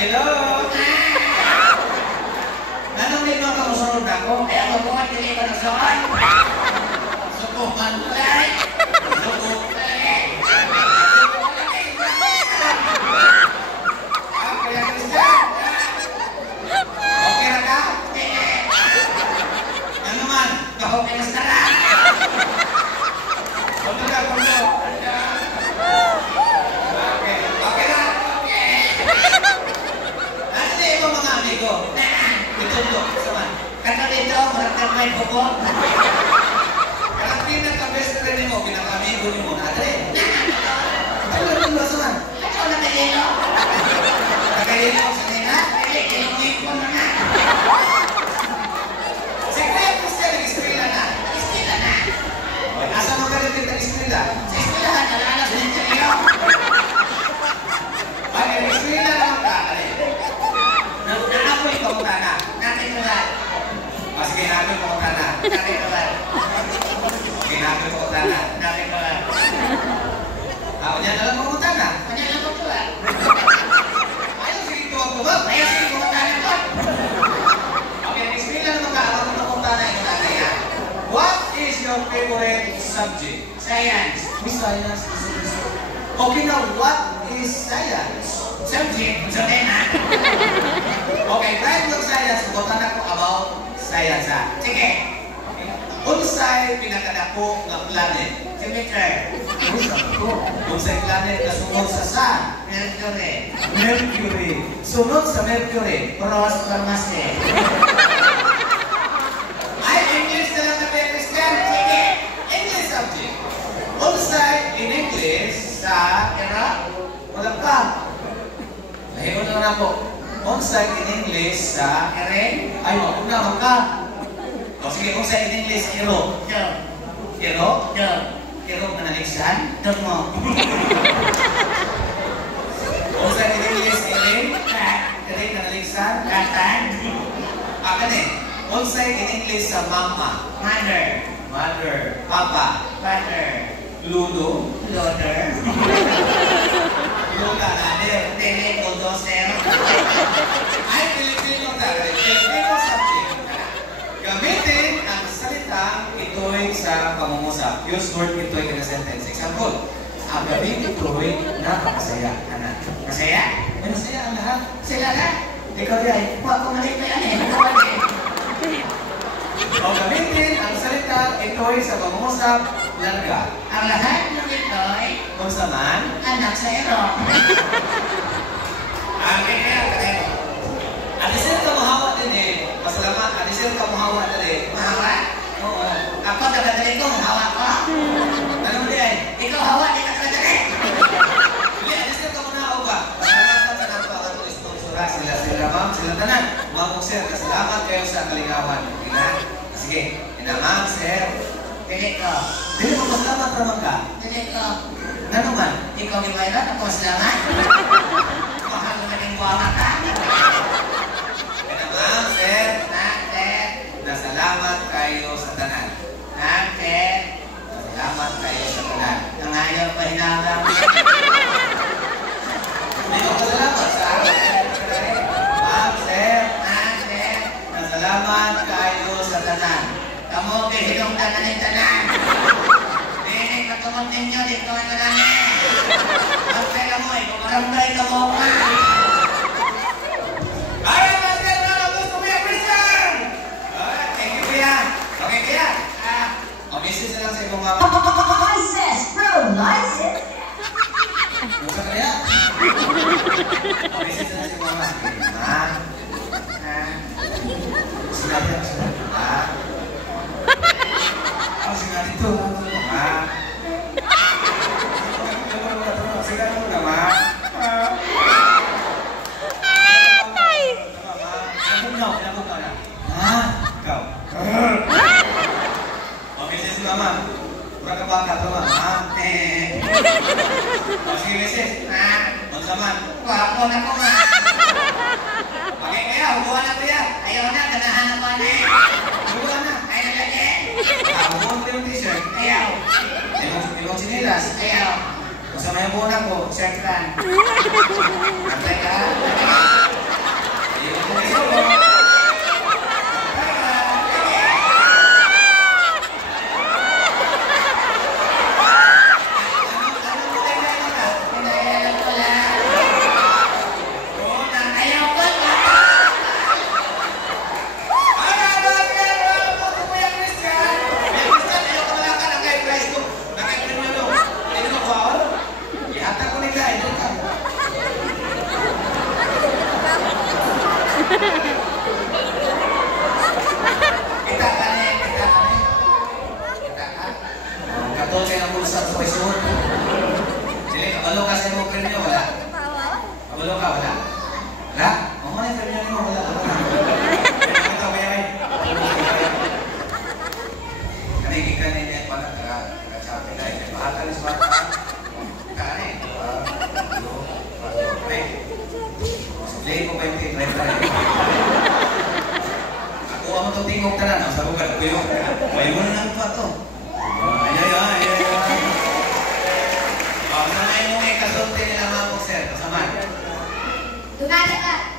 Hello! Anong dito ka musunod ako? Ayaw mo buwan dili ko nagsuon. Sukuman lang! Sukuk! Kuya Christian! Okay na ka? Ano man? Okay na sa tara. Punto ka, punto! Okay, okay na! Ano na yung mga amigo? Itundo, sama. Kato dito, maraming may bukod. Karang pinaka-best friend mo, pinaka-amigo mo, nadre. Ano rin ba sama? Kato na kayo. Kakayin mo sa nila? Pwede, kilungin ko na nga. Si Kuya Christian, nag-estrela na. Istila na. Asa mo ka rin nag-estrela? Sa istilahan, nalalas din sa iyo. Ay, nag-estrela naman ka. Naapoy ko muna na. Natin ko lang. Sige, natin mo ka na. Natin ko lang. Sige, natin mo ka na. Natin ko lang. Yan na lang mo ka na. Kanya lang ko lang. Ayaw, sige, tuwag ko ba? Ayaw sige ko tayo ko. Okay, nag-estrela naman ka. Ako naman ka na yung nanay ha. What is your favorite subject? Science. Science. Okay, now, what is science? Subject. Sabihin na. Okay, right ng science, butan ako about science ha. Sige. Unsay pinakadako nga planet? Jupiter. Unsay planet na sunod sa Sun? Mercury. Mercury. Sunod sa Mercury. Cross Pharmacy. Ay, English na lang na Kuya Christian. Sige. English subject. Unsay in English sa Pero, walang ka. Nahiyon na lang ako. Unsay in English sa Eren. ay, wag na man ka. O sige, unsay in English hero. Do. Hero? Do. Hero ka na Nixon? Do mo. Unsay in English Eren? Rat. Eren ka na Nixon? Ratan. Akan eh. Unsay in English sa mama? Mother. Mother. Papa. Father. Ludo. Loader. Lola nadir. Dili bulldozer. Ay, Pilipino talaga. Pilipino subject. Gamitin ang salitang ito'y sa pangungusap. Use word ito'y in a sentence. Example, ang gabing ito'y napakasaya. Anak. Masaya? Ay, masaya ang lahat. Sila na. Ikaw di Huwag ko malit na yan eh. Huwag eh. O gamitin ang salita ito'y sa pangungusap. Larga. Ang lahat ng ito'y Kung saan, anak sa ero. okay, kaya. Adisir ka mahawa din eh. Pasalamat, adisir ka mahawa din eh. Mahawa? Oo. Ako tagadali ko, hawa ko. Ano mo di ay? Ikaw hawa, di ka tagadali. Hindi, adisir ka muna ako ba? Pasalamat sa nato ang ato sponsora. Sila ma'am, sila tanan. Ma'am sir, kasalamat kayo sa kalingawan. Ina? Sige, ina ma'am sir. Dili ko. Dili mo pasalamat naman ka. Dili ko. Ano man? Ikaw ni Mayra, ako salamat. Mahal naman yung buwama ka. Ina ma'am sir. Sir. Nasalamat kayo sa tanan. Sir. Nasalamat kayo sa tanan. Ang ayaw pa hinagang. Hindi ko pasalamat sa akin. Ma'am sir. Sir. Nasalamat kayo sa tanan. Kamu kay hilong tanan ng tanan. Dili katumot ninyo, dito ang tanan. Magkay ka mo, kumarambay ka mo ka. Alright, master, na labos ko Kuya Christian! Alright, thank you Kuya. Okay Kuya. Message na lang sa ibang mga... License, bro, license. Musa ka niya? Message na lang sa ibang mga... Sinabi ako sila. Sinabi ito. Sinabi mo naman. Ikaw. Okay, sis mama. Pura ka baka ito mama. Sige, sis. Magsaman. Wapo na ko nga. Okay, kaya. Hubuhan na kuya. Ayaw na, ganahan ako na eh. Hubuhan na. Ayaw na din. Hubuhan ko yung t-shirt. Ayaw. Yung sinilas. Ayaw. Kasama yung buwan ko. Shirt lang. Antay ka. wala sa imong premyo, wala. Kabalo ka, wala. Wala? Oo nga yung premyo mo, wala. Ito, bayarin. Kanikikan na yan pala, kagasabi ka, bahata na sa bata. Kani, Late ko pa yung titry pa rin. Ako ang itong tingog tanan, ang sabugan ko yung. May mo na lang pa ito. Ay. Sa ngayon mo may kasulti nila mga sir, kasaman. Tunay ka.